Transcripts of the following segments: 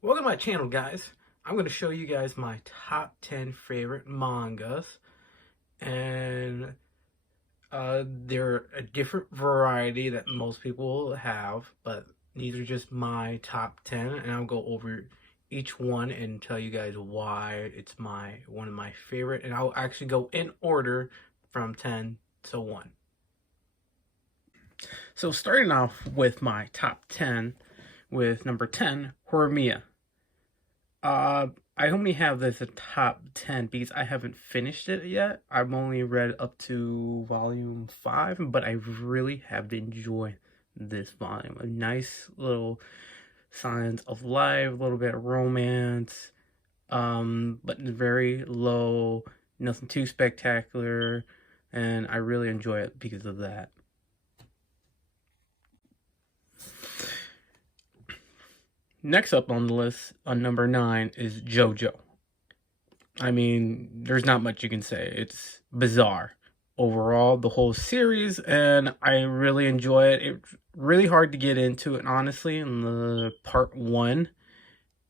Welcome to my channel, guys. I'm going to show you guys my top 10 favorite mangas, and they're a different variety that most people have, but these are just my top 10, and I'll go over each one and tell you guys why it's one of my favorite, and I'll actually go in order from 10 to 1. So starting off with my top 10, with number 10, Horimiya. Uh, I only have this a top 10 because I haven't finished it yet. I've only read up to volume 5, but I really have enjoyed this volume. A nice little signs of life, a little bit of romance, but very low, nothing too spectacular, and I really enjoy it because of that. Next up on the list, on number 9, is Jojo. I mean, there's not much you can say. It's bizarre overall, the whole series, and I really enjoy it. It's really hard to get into it, honestly, in the part 1.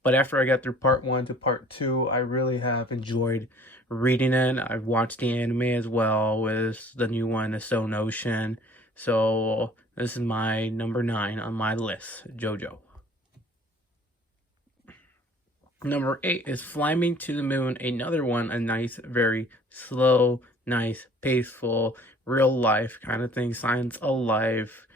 But after I got through part 1 to part 2, I really have enjoyed reading it. I've watched the anime as well with the new one, the Stone Ocean. So this is my number 9 on my list, Jojo. Number 8 is Fly Me to the Moon, another one, a nice, very slow, nice, peaceful, real life kind of thing, science of life,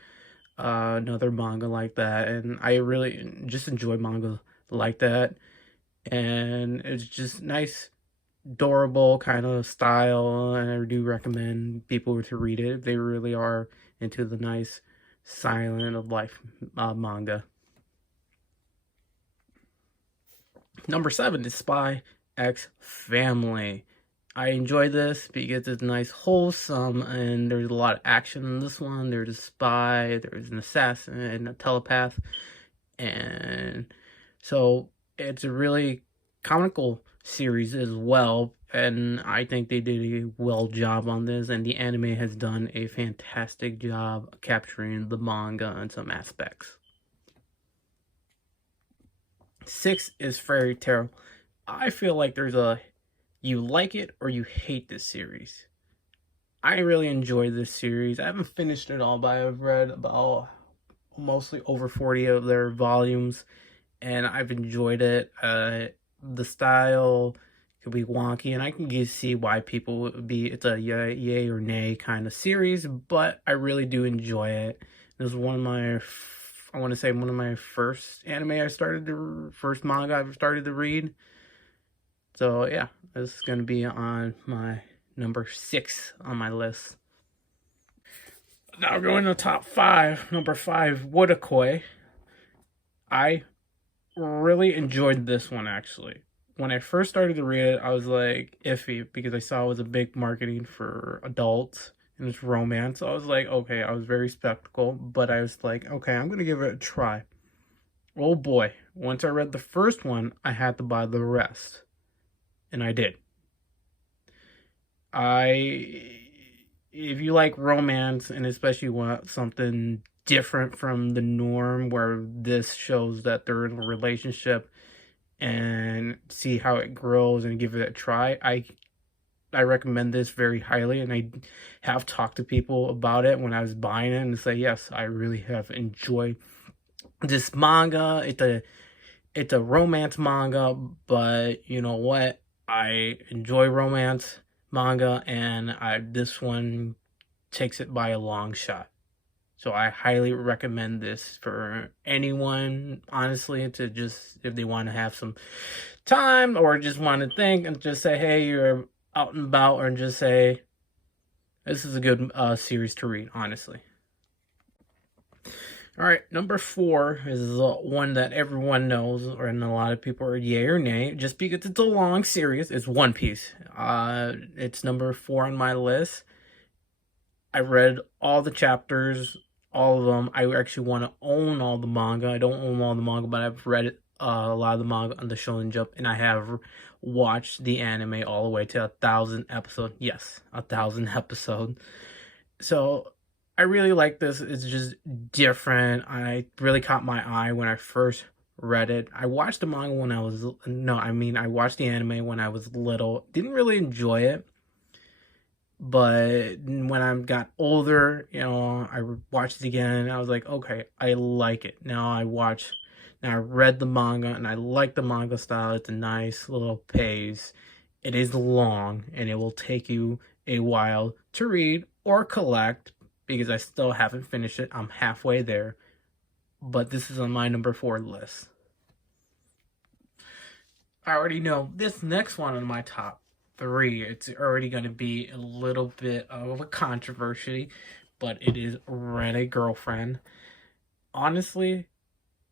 another manga like that, and I really just enjoy manga like that, and it's just nice, adorable kind of style, and I do recommend people to read it if they really are into the nice, silent of life manga. Number 7 is Spy X Family. I enjoy this because it's nice, wholesome, and there's a lot of action in this one. There's a spy, there's an assassin, and a telepath, and so it's a really comical series as well, and I think they did a well job on this, and the anime has done a fantastic job capturing the manga in some aspects. 6 is Fairy Tail. I feel like there's a you like it or you hate this series. I really enjoy this series. I haven't finished it all, but I've read about mostly over 40 of their volumes, and I've enjoyed it. The style could be wonky, and I can see why people would be, it's a yay or nay kind of series, but I really do enjoy it. This is one of my, I want to say, one of my first first manga I've started to read. So yeah, this is going to be on my number 6 on my list. Now going to top 5. Number 5, Wotakoi. I really enjoyed this one, actually. When I first started to read it, I was like iffy because I saw it was a big marketing for adults and it's romance. So I was like, okay, I was very skeptical, but I was like, okay, I'm going to give it a try. Oh boy, once I read the first one, I had to buy the rest. And I did. If you like romance and especially want something different from the norm, where this shows that they're in a relationship and see how it grows and give it a try, I recommend this very highly, and I have talked to people about it when I was buying it and say, yes, I really have enjoyed this manga. It's a romance manga, but you know what? I enjoy romance manga, and this one takes it by a long shot. So I highly recommend this for anyone, honestly, to just, if they want to have some time or just want to think and just say, hey, you're out and about, or just say, this is a good series to read, honestly. All right, number 4 is one that everyone knows, and a lot of people are yay or nay, just because it's a long series. It's One Piece. It's number 4 on my list. I read all the chapters, all of them. I actually want to own all the manga. I don't own all the manga, but I've read it, a lot of the manga on the Shonen Jump, and I have watched the anime all the way to 1,000 episodes. Yes, 1,000 episodes. So I really like this. It's just different. I really caught my eye when I first read it. I watched the manga when I was, no, I mean, I watched the anime when I was little. Didn't really enjoy it. But when I got older, you know, I watched it again and I was like, okay, I like it. Now I read the manga and I like the manga style. It's a nice little pace. It is long and it will take you a while to read or collect because I still haven't finished it. I'm halfway there, but this is on my number 4 list. I already know this next one on my top 3. It's already going to be a little bit of a controversy, but it is Rent a Girlfriend. Honestly,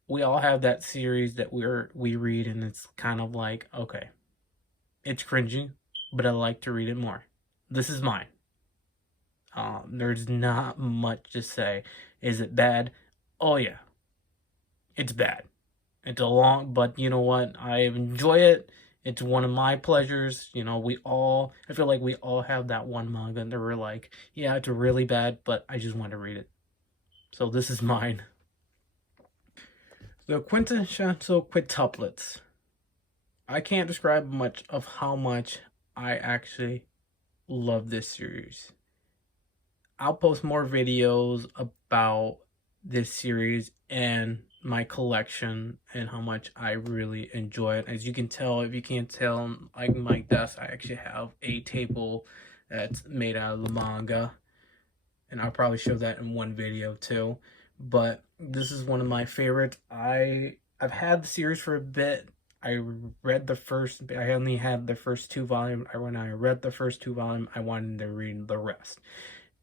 we all have that series that we read, and it's kind of like, okay, it's cringy, but I like to read it more. This is mine. There's not much to say. Is it bad? Oh yeah, it's bad. It's a long, but you know what? I enjoy it. It's one of my pleasures. You know, I feel like we all have that one manga and we're like, yeah, it's really bad, but I just want to read it. So this is mine. The Quintessential Quintuplets. I can't describe much of how much I actually love this series. I'll post more videos about this series and my collection and how much I really enjoy it. As you can tell, if you can't tell, like my desk, I actually have a table that's made out of the manga, and I'll probably show that in one video too. But this is one of my favorites. I've had the series for a bit. I only had the first 2 volumes. When I read the first 2 volumes, I wanted to read the rest.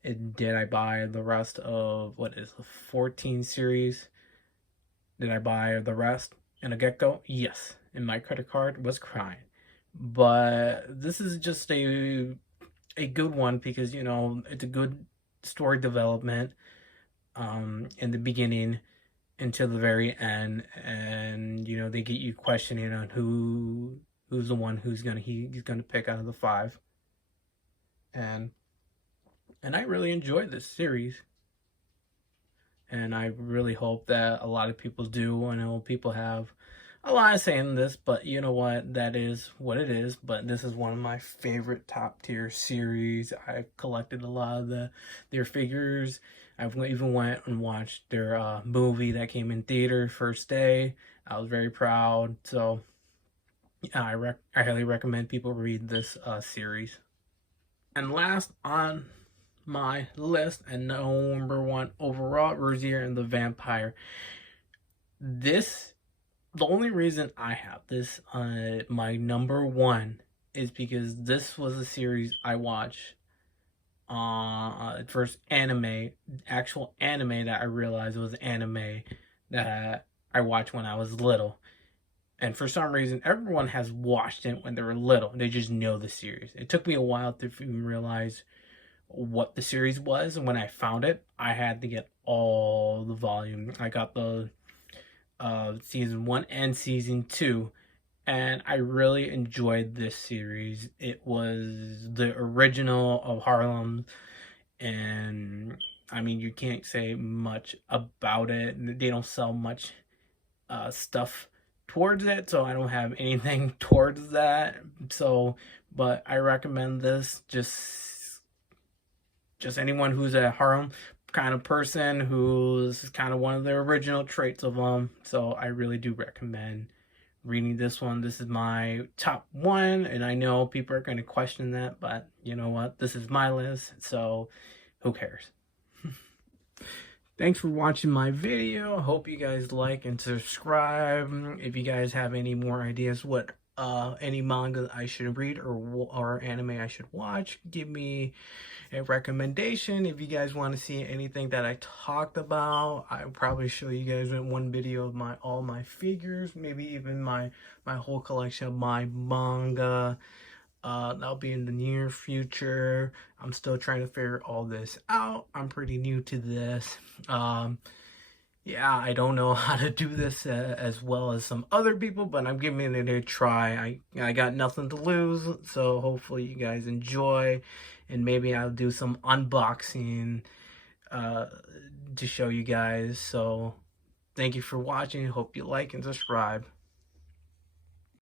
And did I buy the rest of, what is the 14 series? Did I buy the rest in a get-go? Yes. And my credit card was crying. But this is just a good one because, you know, it's a good story development in the beginning until the very end. And, you know, they get you questioning on who's the one he's gonna pick out of the 5. And I really enjoyed this series. And I really hope that a lot of people do. I know people have a lot of say in this, but you know what? That is what it is. But this is one of my favorite top tier series. I've collected a lot of their figures. I've even went and watched their movie that came in theater first day. I was very proud. So I highly recommend people read this series. And last on my list, and number 1 overall, Rosario the Vampire. The only reason I have this on my number 1 is because this was a series I watched. First actual anime that I realized was anime that I watched when I was little. And for some reason, everyone has watched it when they were little. They just know the series. It took me a while to even realize what the series was, and when I found it, I had to get all the volume. I got the season 1 and season 2, and I really enjoyed this series. It was the original of Harlem, and I mean, you can't say much about it. They don't sell much stuff towards it, so I don't have anything towards that. So, but I recommend this. Just anyone who's a harem kind of person, who's kind of one of the original traits of them. So I really do recommend reading this one. This is my top 1, and I know people are going to question that, but you know what? This is my list, so who cares? Thanks for watching my video. Hope you guys like and subscribe. If you guys have any more ideas what any manga I should read or anime I should watch, give me a recommendation. If you guys want to see anything that I talked about, I'll probably show you guys in one video of all my figures, maybe even my whole collection of my manga. That'll be in the near future. I'm still trying to figure all this out. I'm pretty new to this. Yeah, I don't know how to do this as well as some other people, but I'm giving it a try. I got nothing to lose, so hopefully you guys enjoy, and maybe I'll do some unboxing to show you guys. So Thank you for watching. Hope you like and subscribe.